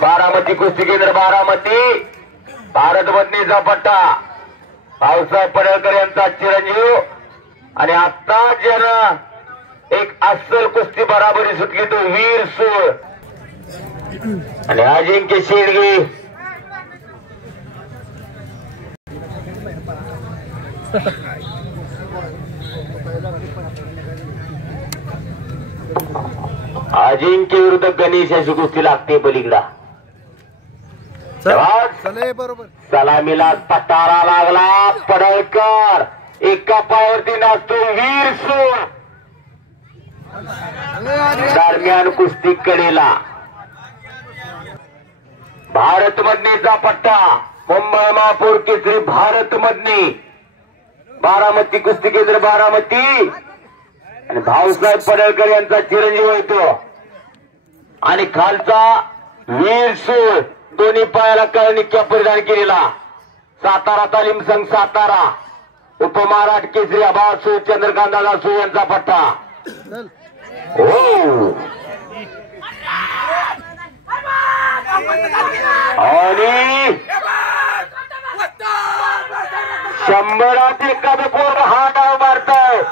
बारामती कुस्ती केंद्र बारामती भारत बदनीचा पट्टा भाऊसाहेब पडळकर यांचा चिरंजीव आणि आता ज्यानं एक अस्सल कुस्ती बराबरी सुटली तो वीर सूळ आणि अजिंक्य शेडगे अजिंक्य विरुद्ध गणेश अशी कुस्ती लागते पलीकडा बरोबर सलामीला पटारा लागला पडळकर एका पायावरती नाचतो वीर सूळ दरम्यान कुस्ती कडेला भारत मधनीचा पट्टा मुंबई महापौर केसरी भारत मधनी बारामती कुस्ती केंद्र बारामती आणि भाऊसाहेब पडळकर यांचा चिरंजीव येतो आणि खालचा वीर सूळ दोन्ही पायाला कळनिक्या परिधान केलेला सातारा तालीम संघ सातारा उपमहाराष्ट्र केसरी आबा सूळ चंद्रकांत दादा सूळ यांचा पट्टा आणि 100 एखादं पोर हा डाव मारताय